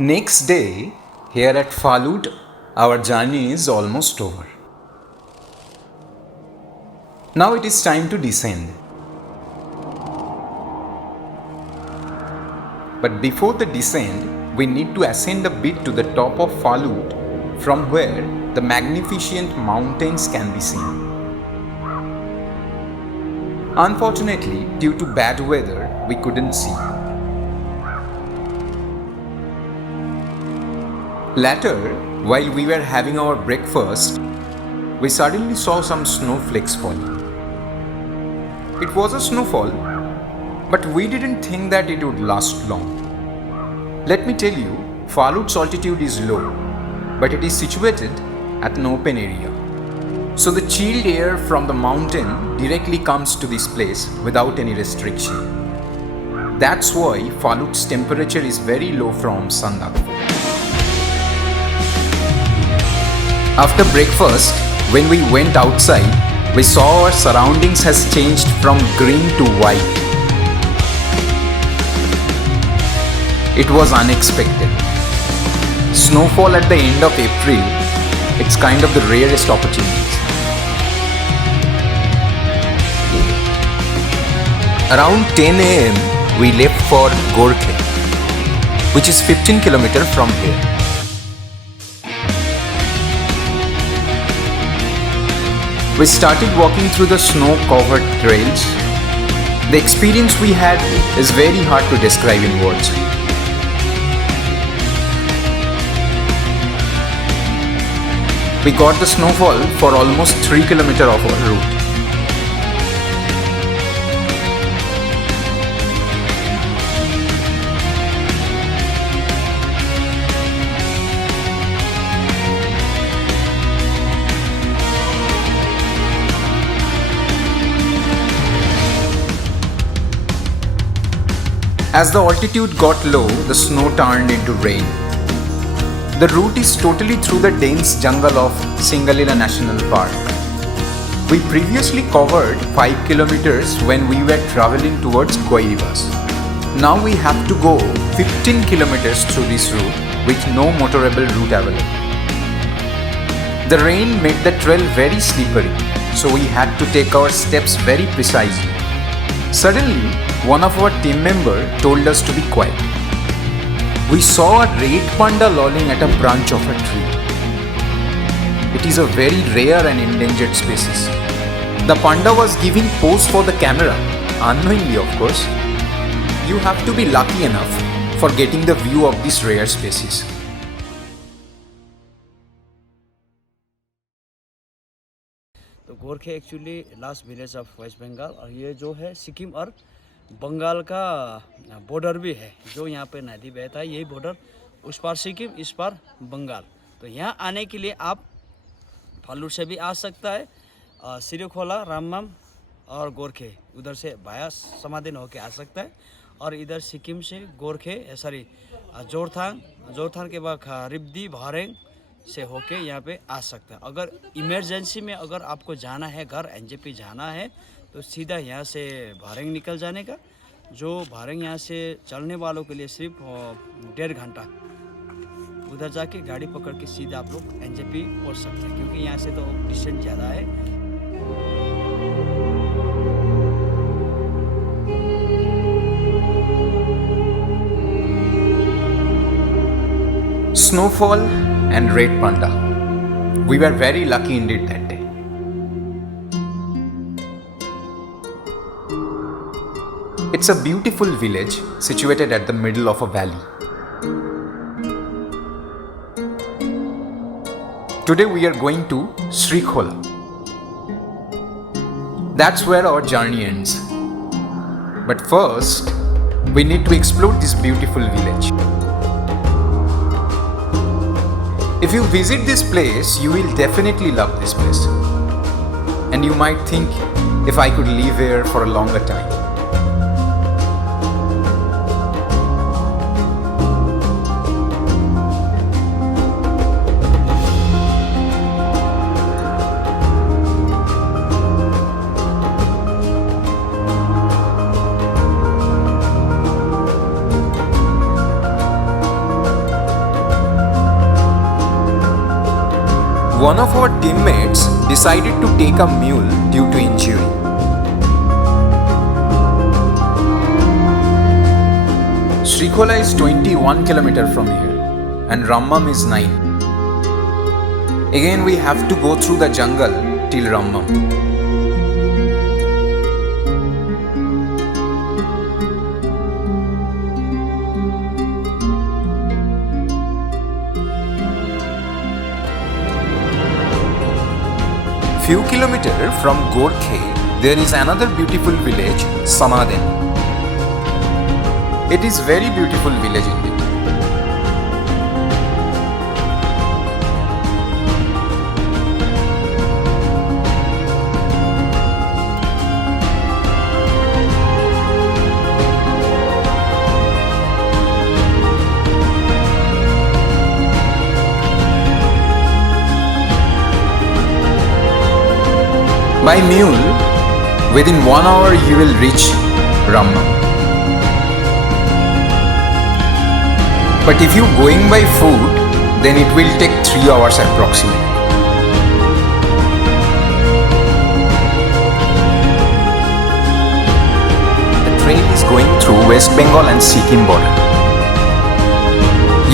Next day, here at Falud, our journey is almost over. Now it is time to descend. But before the descent, we need to ascend a bit to the top of Falud, from where the magnificent mountains can be seen. Unfortunately, due to bad weather, we couldn't see. Later, while we were having our breakfast, we suddenly saw some snowflakes falling. It was a snowfall, but we didn't think that it would last long. Let me tell you, Falud's altitude is low, but it is situated at an open area. So the chilled air from the mountain directly comes to this place without any restriction. That's why Falud's temperature is very low from Sandakpur. After breakfast, when we went outside, we saw our surroundings has changed from green to white. It was unexpected. Snowfall at the end of April, it's kind of the rarest opportunities. Around 10 am, we left for Gorkhe, which is 15 km from here. We started walking through the snow-covered trails. The experience we had is very hard to describe in words. We got the snowfall for almost 3 km of our route. As the altitude got low, the snow turned into rain. The route is totally through the dense jungle of Singalila National Park. We previously covered 5 kilometers when we were traveling towards Goiribas. Now we have to go 15 kilometers through this route with no motorable route available. The rain made the trail very slippery, so we had to take our steps very precisely. Suddenly, one of our team members told us to be quiet. We saw a red panda lolling at a branch of a tree. It is a very rare and endangered species. The panda was giving pose for the camera, unknowingly of course. You have to be lucky enough for getting the view of this rare species. तो गोरखे actually last village of West Bengal और ये जो है सिक्किम और बंगाल का border भी है। जो यहाँ पे नदी बहता है यही बॉर्डर, उस पार सिक्किम इस पार बंगाल। तो यहाँ आने के लिए आप फालूट से भी आ सकता है, सिरिखोला, राममाम और गोरखे उधर से भाया समाधि होके आ सकता है। और इधर सिक्किम से गोरखे जोरथांग के बाद रिब्दी भारेंग से होके यहाँ पे आ सकता है। अगर इमरजेंसी में अगर आपको जाना है, घर एनजेपी जाना है, तो सीधा यहाँ से भारेंग निकल जाने का। जो भारेंग यहाँ से चलने वालों के लिए सिर्फ 1.5 घंटा उधर जाके गाड़ी पकड़ के सीधा आप लोग एनजेपी पहुँच सकते हैं, क्योंकि यहाँ से तो डिस्टेंस ज़्यादा है। Snowfall and red panda. We were very lucky indeed that day. It's a beautiful village situated at the middle of a valley. Today we are going to Srikhola. That's where our journey ends. But first, we need to explore this beautiful village. If you visit this place, you will definitely love this place. And you might think, if I could live here for a longer time. one of our teammates decided to take a mule due to injury. Srikhola is 21 km from here and Rammam is 9. Again we have to go through the jungle till Rammam. Few kilometers from Gorkhe, there is another beautiful village, Samaden. It is very beautiful village indeed. By mule, within 1 hour you will reach Rammam. But if you going by foot, then it will take 3 hours approximately. The trail is going through West Bengal and Sikkim border.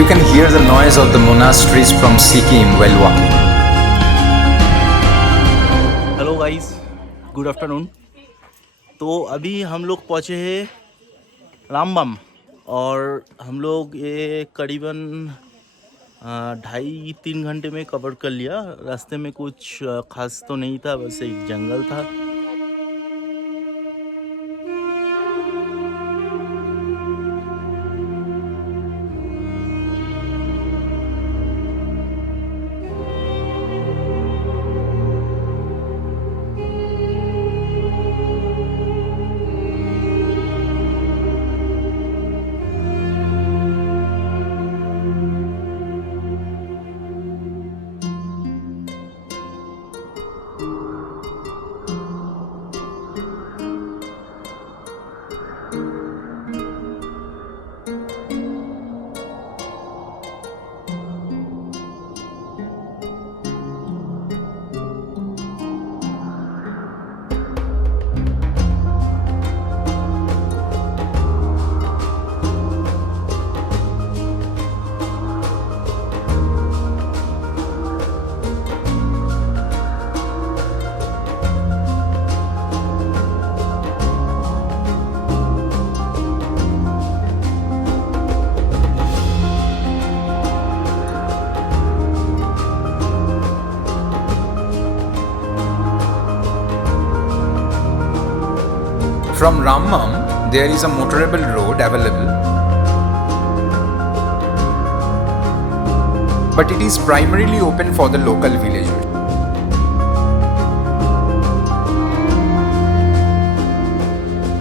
You can hear the noise of the monasteries from Sikkim while walking. Hello guys, good afternoon. तो अभी हम लोग पहुँचे हैं रामबम और हम लोग ये करीबन 2.5-3 घंटे में कवर कर लिया। रास्ते में कुछ खास तो नहीं था, बस एक जंगल था। From Rammam, there is a motorable road available, but it is primarily open for the local villagers.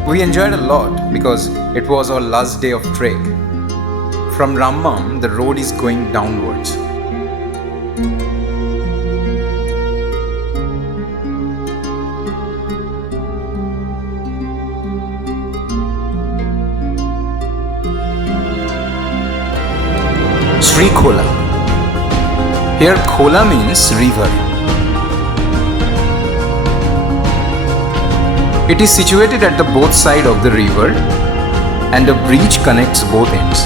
We enjoyed a lot because it was our last day of trek. From Rammam, the road is going downwards. Srikhola. Here Khola means river. It is situated at the both sides of the river and a bridge connects both ends.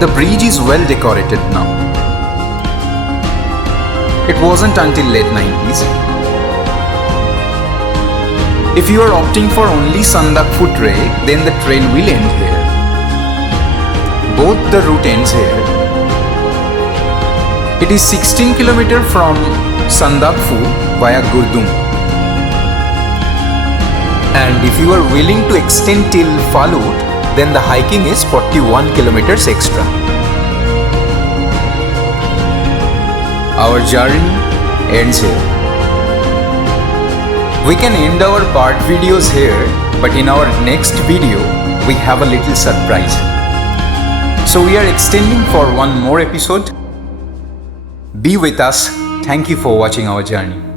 The bridge is well decorated now. It wasn't until late 90s. If you are opting for only Sandakphu trek, then the trail will end here. Both the route ends here. It is 16 km from Sandakphu via Gurdum. And if you are willing to extend till Phalut, then the hiking is 41 km extra. Our journey ends here. We can end our part videos here, but in our next video, we have a little surprise. So we are extending for one more episode. Be with us. Thank you for watching our journey.